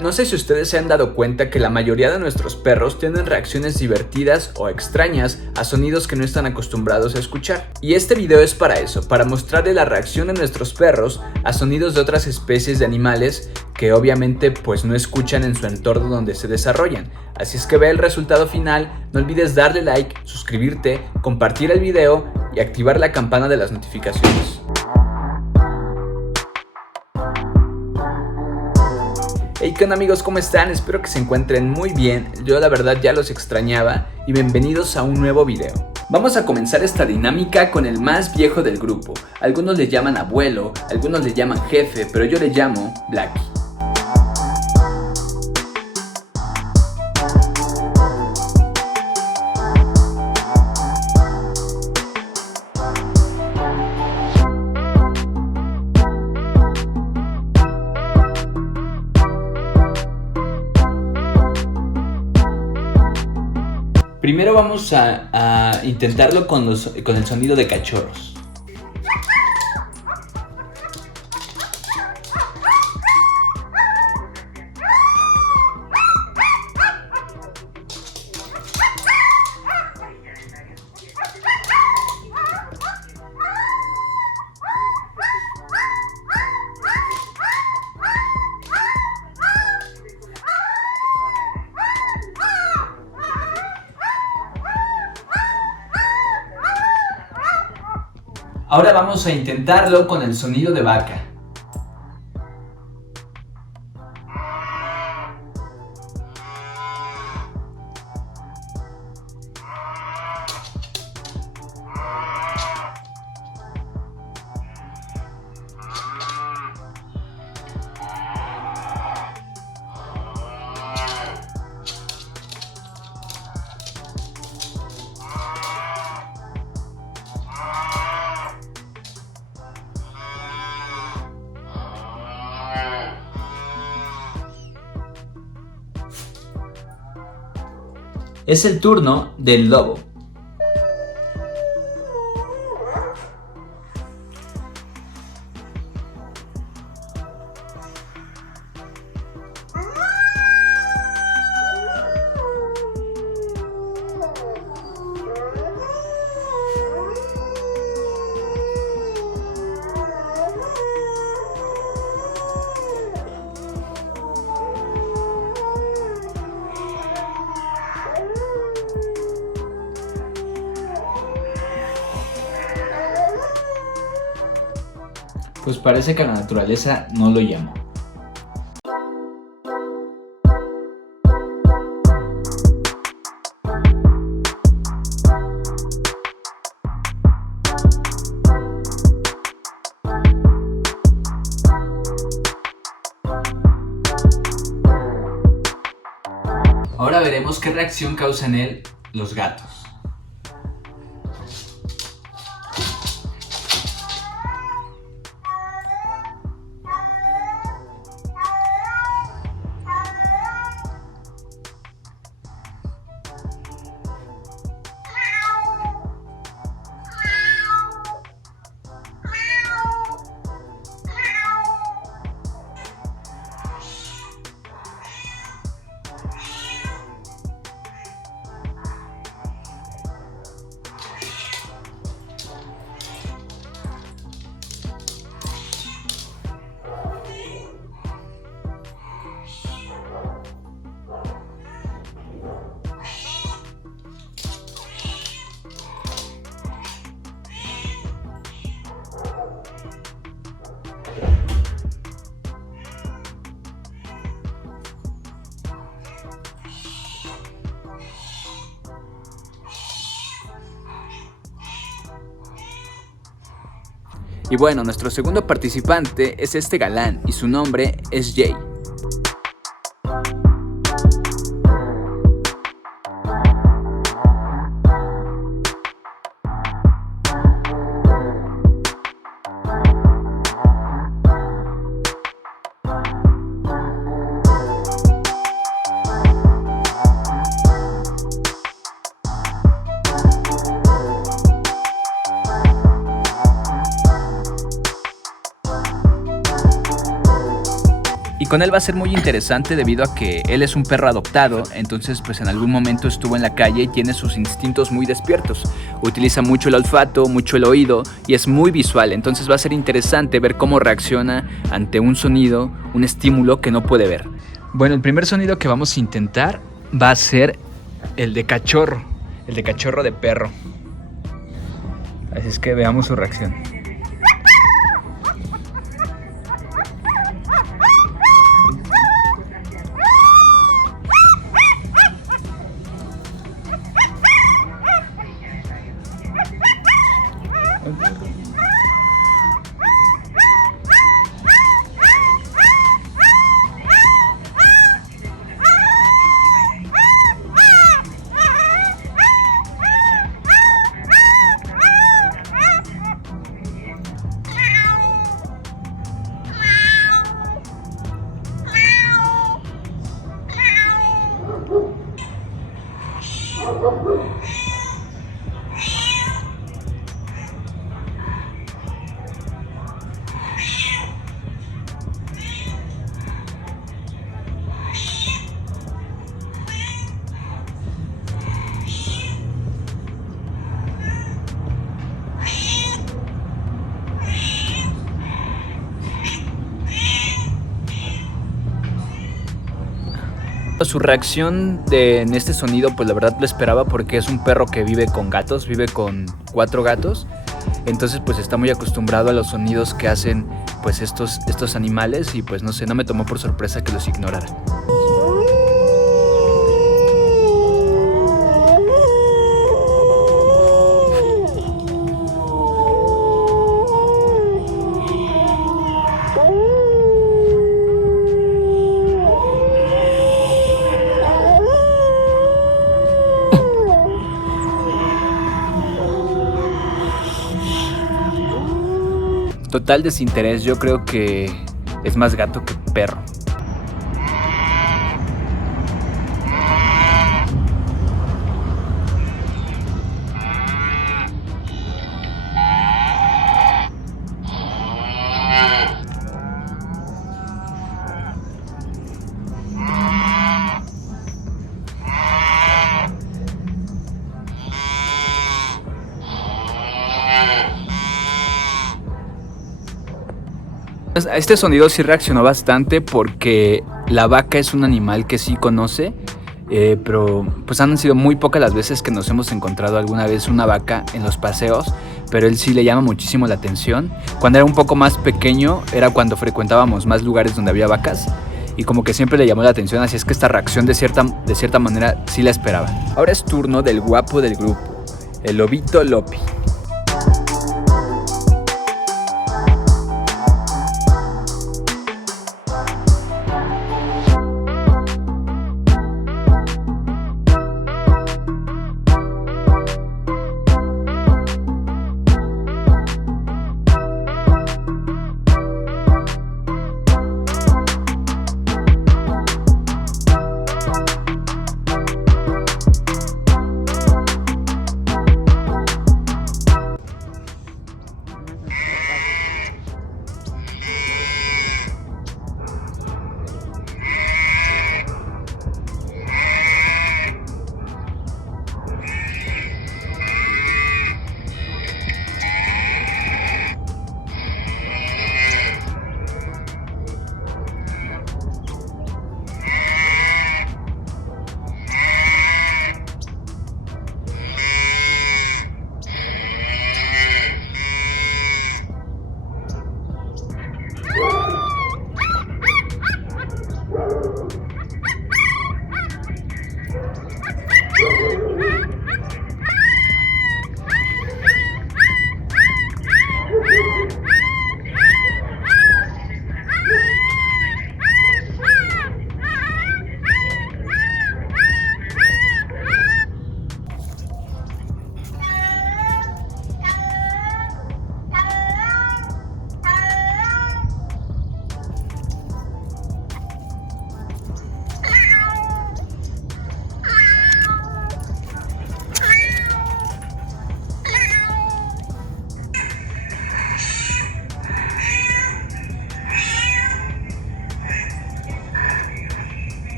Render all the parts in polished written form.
No sé si ustedes se han dado cuenta que la mayoría de nuestros perros tienen reacciones divertidas o extrañas a sonidos que no están acostumbrados a escuchar. Y este video es para eso, para mostrarle la reacción de nuestros perros a sonidos de otras especies de animales que obviamente pues no escuchan en su entorno donde se desarrollan. Así es que ve el resultado final, no olvides darle like, suscribirte, compartir el video y activar la campana de las notificaciones. Hey, ¿qué onda amigos? ¿Cómo están? Espero que se encuentren muy bien. Yo la verdad ya los extrañaba y bienvenidos a un nuevo video. Vamos a comenzar esta dinámica con el más viejo del grupo. Algunos le llaman abuelo, algunos le llaman jefe, pero yo le llamo Blackie. Primero vamos a intentarlo con el sonido de cachorros. Ahora vamos a intentarlo con el sonido de vaca. Es el turno del lobo. Pues parece que la naturaleza no lo llamó. Ahora veremos qué reacción causan en él los gatos. Y bueno, nuestro segundo participante es este galán y su nombre es Jay. con él va a ser muy interesante debido a que él es un perro adoptado, entonces pues en algún momento estuvo en la calle y tiene sus instintos muy despiertos. Utiliza mucho el olfato, mucho el oído y es muy visual, entonces va a ser interesante ver cómo reacciona ante un sonido, un estímulo que no puede ver. Bueno, el primer sonido que vamos a intentar va a ser el de cachorro de perro. Así es que veamos su reacción. Su reacción en este sonido, pues la verdad lo esperaba porque es un perro que vive con gatos, vive con 4 gatos. Entonces pues está muy acostumbrado a los sonidos que hacen pues estos animales y pues no sé, no me tomó por sorpresa que los ignorara. Total desinterés, yo creo que es más gato que perro. A este sonido sí reaccionó bastante porque la vaca es un animal que sí conoce, pero pues han sido muy pocas las veces que nos hemos encontrado alguna vez una vaca en los paseos, pero él sí le llama muchísimo la atención. Cuando era un poco más pequeño era cuando frecuentábamos más lugares donde había vacas y como que siempre le llamó la atención, así es que esta reacción de cierta manera sí la esperaba. Ahora es turno del guapo del grupo, el lobito Lopi.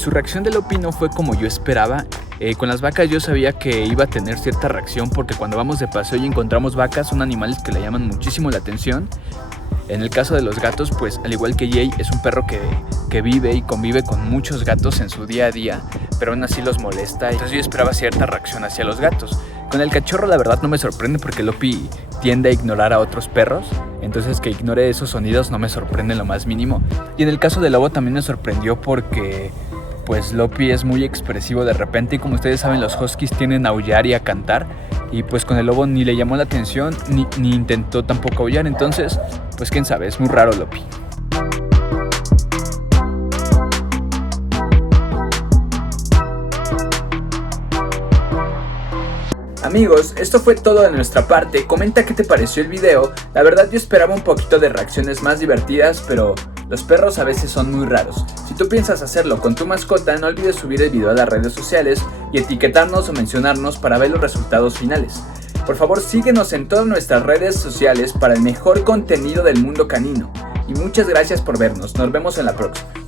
su reacción de Lopi no fue como yo esperaba. Con las vacas yo sabía que iba a tener cierta reacción porque cuando vamos de paseo y encontramos vacas son animales que le llaman muchísimo la atención. En el caso de los gatos, pues al igual que Jay, es un perro que vive y convive con muchos gatos en su día a día, pero aún así los molesta. Entonces yo esperaba cierta reacción hacia los gatos. Con el cachorro la verdad no me sorprende porque Lopi tiende a ignorar a otros perros, entonces que ignore esos sonidos no me sorprende en lo más mínimo. Y en el caso del lobo también me sorprendió porque pues Lopi es muy expresivo de repente y como ustedes saben los huskies tienden a aullar y a cantar, y pues con el lobo ni le llamó la atención ni intentó tampoco aullar, entonces pues quién sabe, es muy raro Lopi. Amigos, esto fue todo de nuestra parte. Comenta qué te pareció el video. La verdad yo esperaba un poquito de reacciones más divertidas, pero los perros a veces son muy raros. Si tú piensas hacerlo con tu mascota, no olvides subir el video a las redes sociales y etiquetarnos o mencionarnos para ver los resultados finales. Por favor síguenos en todas nuestras redes sociales para el mejor contenido del mundo canino. Y muchas gracias por vernos, nos vemos en la próxima.